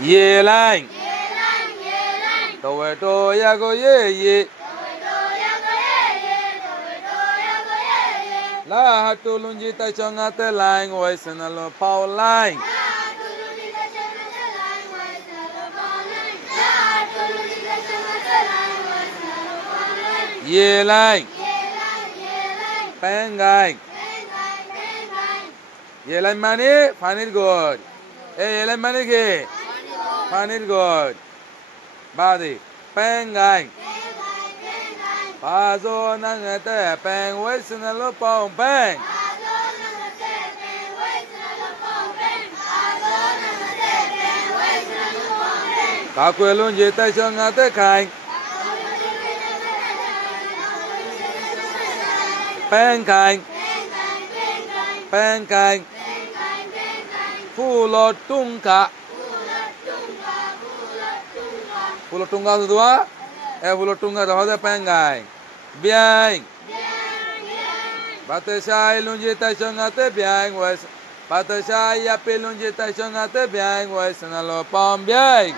Ye lang. Towe to ya go ye ye. La hatu lunji ta chonga te lang wai senalo pau lang. Ye lang. Pengang. Ye lang mani fanir god. Ye lang mani ke. Fanir god. Badi pengang. Pazo nang te peng wai senalo pau peng. Kakwe lunji ta chonga te kang. Pengang. Pengang. Pulau Tungka. Pulau Tungka itu dua. Pulau Tungka itu ada pengang. Biang. Batasai lunji tasong ate biang was. Batasai api lunji tasong ate biang was. Nalo pom biang.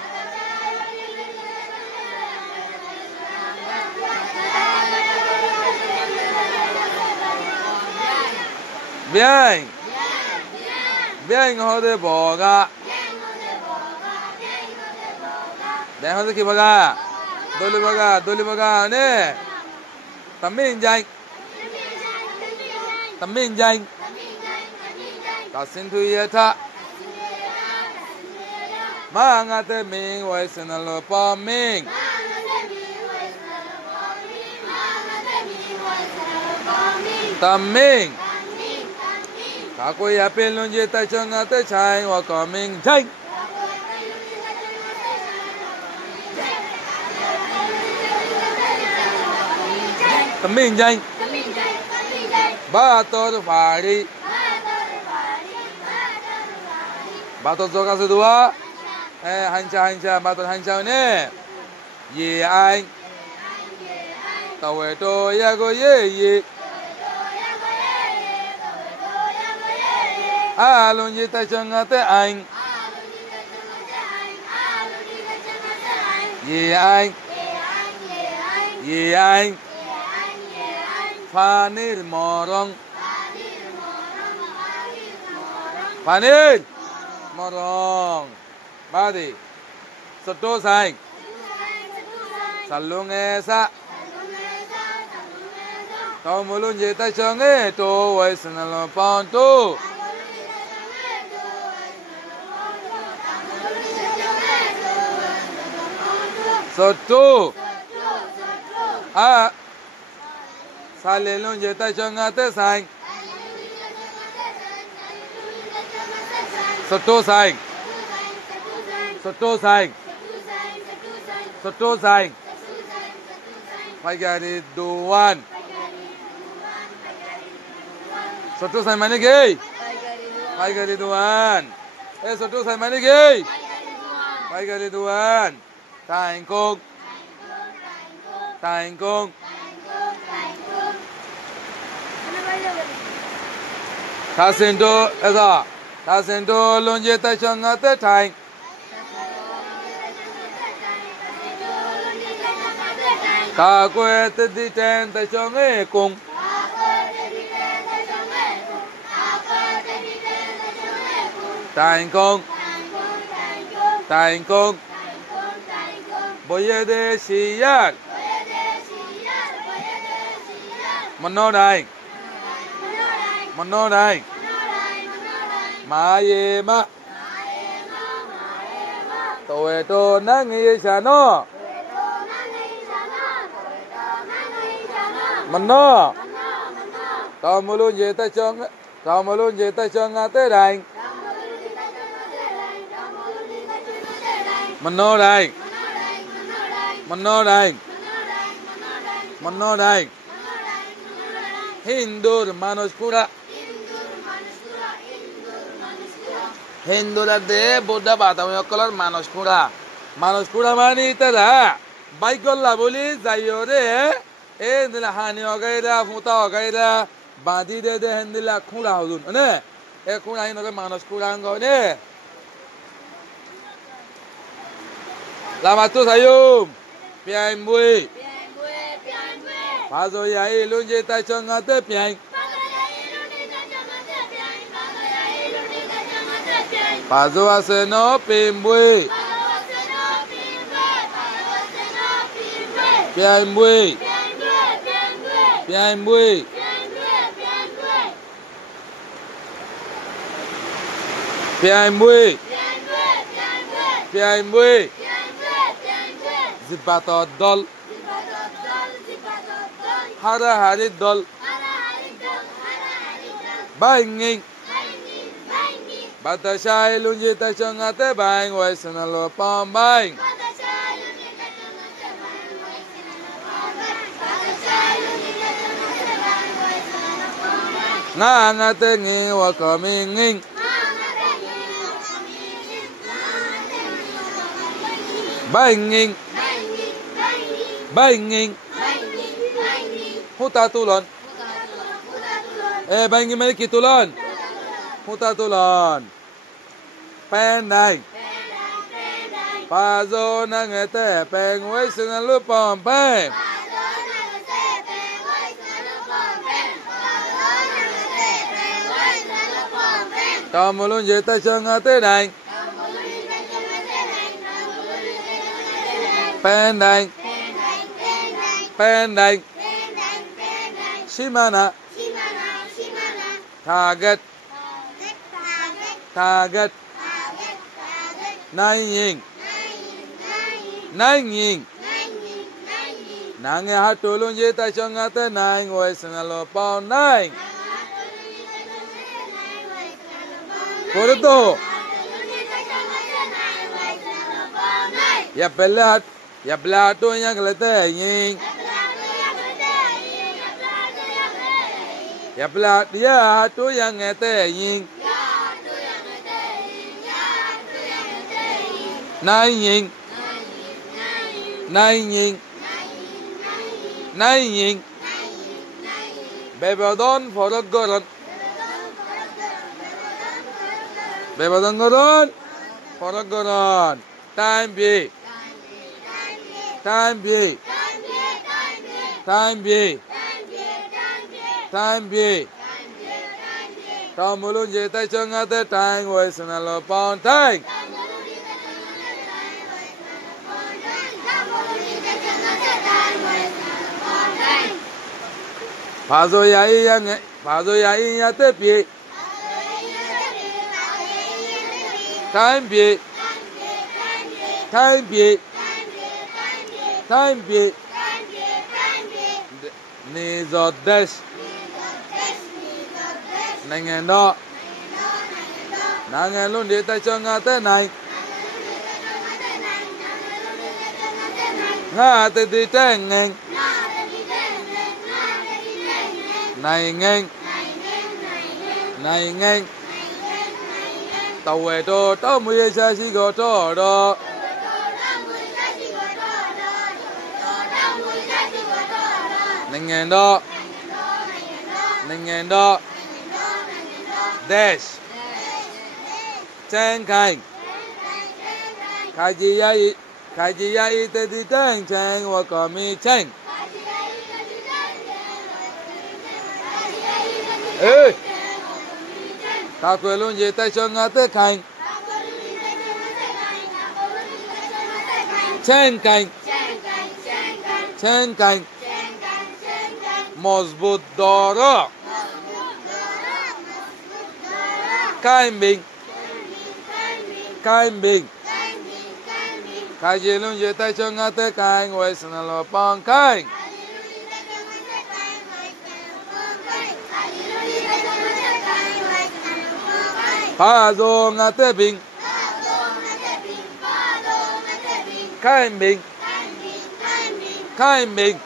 Biang. Biang hode boga. Biang hode ki boga. Doli boga ne. Tamin jang. Tamin jang. Tasin tu yata. Mangate ming wai senalo poming. Tamin. Kako ya pelon je ta changa te chai wa coming jai. Tamin jai. Bator fari. Bator zoga se dua. Hancha bator hancha ne. Ye ai. Tawe to ya go ye. Alunji ta chonga te anh. Ye anh. Ye anh. Fanir morong. Fanir morong. Badi. Soto sang. Salung esa. Tao mulunji ta chonga to wai senalo pontu. Soto. Sale lunje ta chonga te sang. Soto sang. Soto sang. Soto sang. Pagari duan. Soto sang mana ke? Pagari duan. Soto sang mana ke? Pagari duan. Tangkong. Tangkong. Tasendo eza. Tasendo lonje ta changa te tang. Ka kwe te di ten ta changa kong. Tangkong. Tangkong. Boye de siyak. Mano dai. Mano dai. Ma ye ma. Towe to nang ye chano. Mano. Tao mulun ye ta chong. Tao mulun ye ta chong ate dai. Mano dai. Mano dai. Mano dai. Hindur manuskura. Hindura de Buddha bata kolar manuskura. Manuskura mani tera. Baikolla boli zayore. Ndila hani ogaira futa ogaira. Badi de hendila kura hodun. Ne? Kura hinoge manuskura ngone. Lamatu sayum. Piang bui. Pazo ya ilun je ta chong ate piang. Pazo aseno pim bui. Piang bui. Piang bui. Piang bui. Piang bui. Zibato dol. Hara hari dol. Banging. Batashay lunji tachong ate bang waisanalo pam bang. Nga ngate ngi wakaminging. Banging. Banging. Huta tulon. Banging mali kitulon. Huta tulon. Penday. Pazo na ngete peng wei sinalu pompeng. Kamulun jeta changate nai. Penday. Penday. Shimana. Target. Target. Nai ying. Nai ying. Nange hatulun jeta changate nai ngoi sinalo pao nai. Koruto. Ya pelat. Ya pelato yang kelete ying. Ya pelat dia hatu yang ngete ying. Nai ying. Nai ying. Nai ying. Bebodon forok goron. Bebodon goron. Forok goron. Time be. Time be. Time be. Time be. Kamulun jeta changate tang waisanalo pon tang. Pazo ya iya te pi. Time be. Time be. Time be. Nizo desh. Nangendo. Nangelun jeta changate nai. Nga te di tengeng. Này ngang. Này ngang. Tàu về cho tao mới ra xí gò cho đó. Nang đó. Nang đó. Dash. Chang khai. Khai gì vậy te đi chang chang wa có mi chang. Ê. Ta quên luôn gì tay cho ngã tới cành. Trên cành. Trên cành. Mozbut doğru. Kaymbing. Kaymbing. Kaji luôn gì tay cho ngã tới cành. Quay sẵn lò bong cành. Pazo ngate bing. Kaymbing. Kaymbing.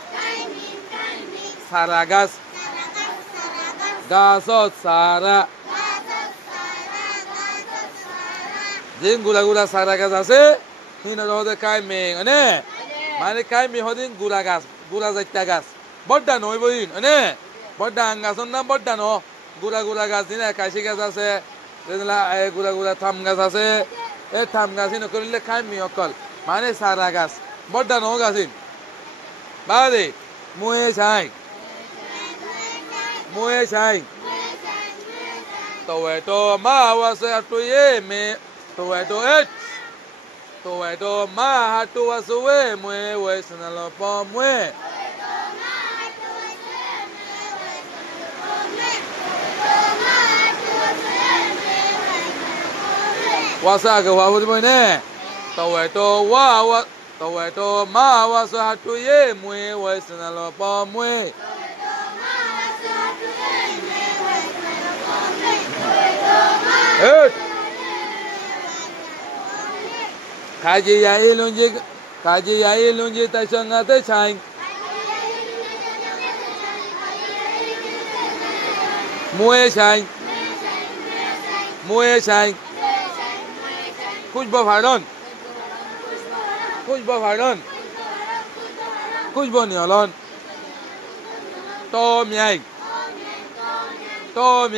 Saragas. Gasot sara. Jin gula saragas ase. Hino rode kaymbing. Ane. Mane kaymbing hodin gulagas. Gula zaitagas. Bodda no iboin. Ane. Bodda angason na bodda no. Gula gas dine kashi gas ase. Gula tham gas ase. Tham gas hino kurile kaymbing okol. মানে সারা গাছ বড় নৌ গাছিন বাদে মুয়ে ছাই muê xanh tuổi tô ma wa se tu ye me tuổi tô et tuổi tô ma ha tu wa su we muê we sana lo po muê wa sa cái wa vô đi nè tuổi tô wa tuổi tô ma wa se ha tu ye muê we sana lo po muê kaji ya ilunji ta shanga ta chang muê chang kuch bo pardon kuch bo niolon to miai to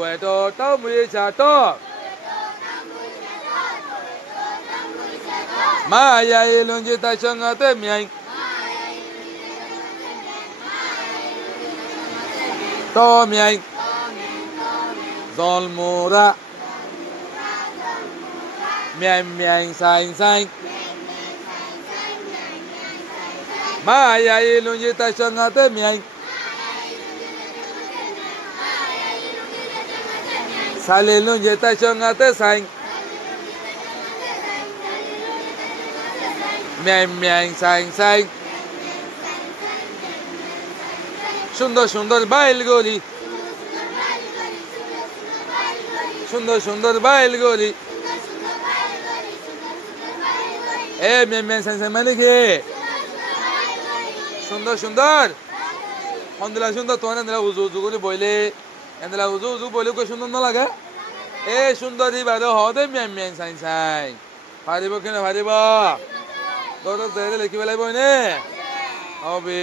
we to muê cha to ma ya ilunji ta shanga ta miai to miai zol mura miai xanh ma ya ilunji ta shanga ta miai sale lunji ta shanga ta xanh miai xanh সুন্দর বাইলগলি সুন্দর বাইলগলি এ main sign মানে কি সুন্দর হন্দলা সুন্দর তোমার এন্দলা উজু করে বইলে এন্দলা উজু বইলে কই সুন্দর না লাগে এ সুন্দরী বাইরে হদে মেন সাইন পারিব কেন পারিব দরদ দেলে লিখি বেলাই বইনে হবে